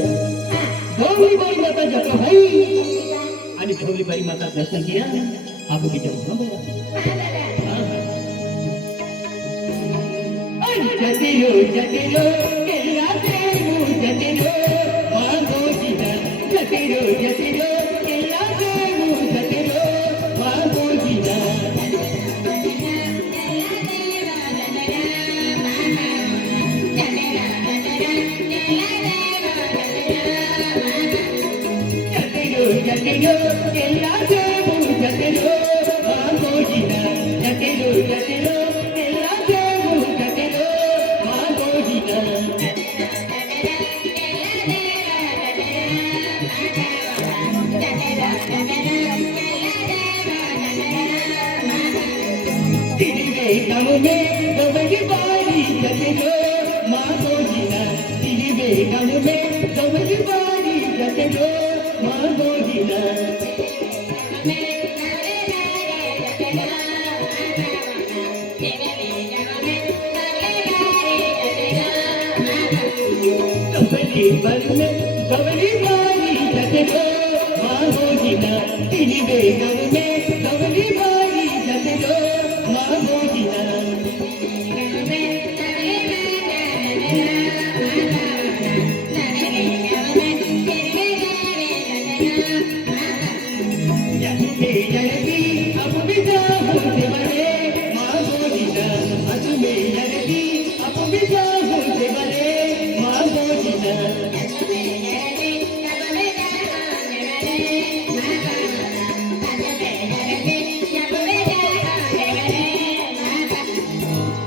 गौरीबाई माता जप भाई आणि गौरीबाई माता दर्शन किया आपको की जब जतिरो जतिरो केला देऊ जतिरो मागो जिना जतिरो जतिरो केला देऊ जतिरो मागो जिना जतिरो केला देऊ जतिरो मागो जिना जतिरो जतिरो केला देऊ जतिरो मागो जिना तिरिवे गमुने गवरी बारी जतिरो मागो जिना तिरिवे गमुने गवरी बारी जतिरो मागो जिना गवरी बारी जतिरो मागो जिना तिरिवे गमुने गवरी बारी जतिरो मागो जिना यही यही अब बिजा होते बने मागो जिना अजुमे यही अब बिजा होते बने मागो जिना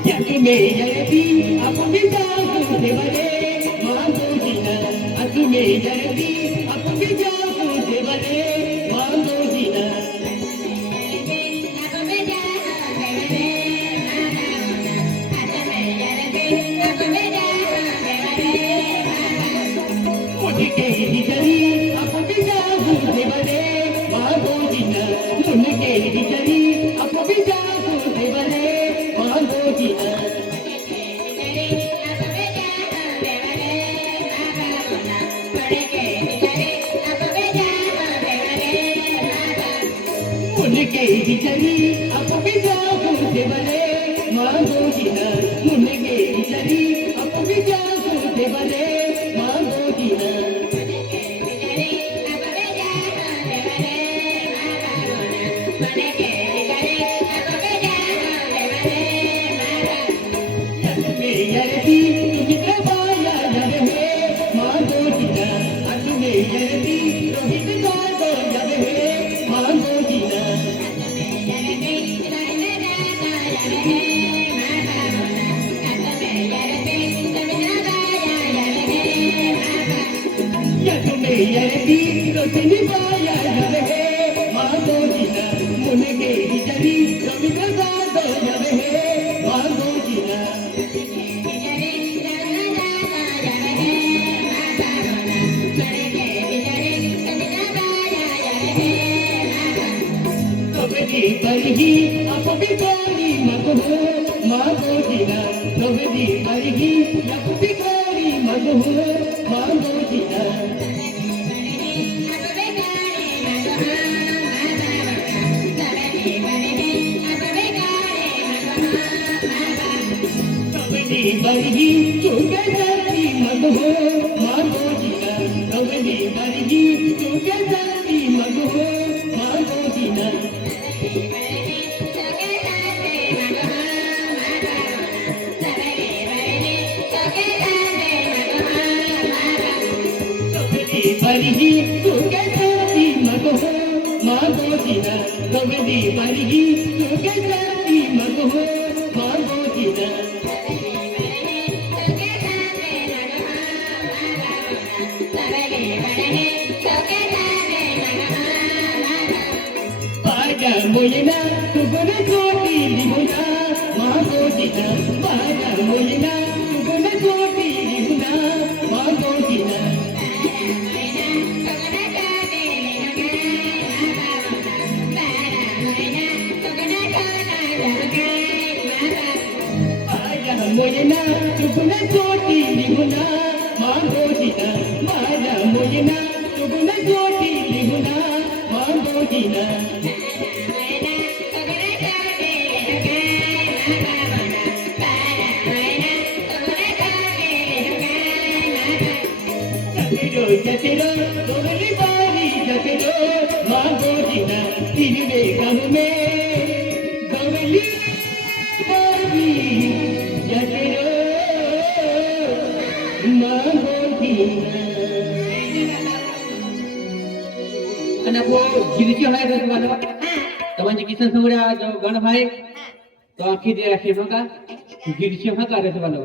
यही यही अब बिजा होते बने मागो जिना अजुमे यही अब बिजा होते बने मागो जिना मुझके हिजरी अब बिजा होते बने मागो जिना मुझके हिजरी अब बिजा होते बने मागो जिना मुझके हिजरी अब बिजा होते बने मागो जिना मुझके हिजरी अब बिजा होते बने मागो जिना यही रोहित बाया जब है मागो जिना अजुमे यही रोहित बाया जब है मागो जिना यजुमे यही रोहित बाया जब है मागो जिना मुनगे हिजरी रोहित बाया जब है मागो जिना बरही अब बिकारी मगो मागो जिना गवरी बरही अब बिकारी मगो मागो जिना गवरी बरही चुके जाती मगो मागो जिना गवरी बरही चुके जाती मगो मागो जिना बरही चुके जाती मगो मागो जिना गवरी बरही चुके जाती मगो मागो जिना बाजा मोयना तुगुन कोटी लिहुना मागो जिना बाजा मोयना तुगुन कोटी लिहुना मागो जिना मोयना तुगुन कोटी लिहुना मागो जिना बाजा ना सुगुण ज्योती लिहुना मागोहिना जसरो दोगली बारी जसरो मागोहिना तिरवे गाँव में गवली बारी जसरो मागोहिना અને આપો જીવજો હોય તો વાલો તમારી કિશન સુરા જો ગણ ભાઈ તો આખી દે રાખી નકા જીવજો હા કરે વાલો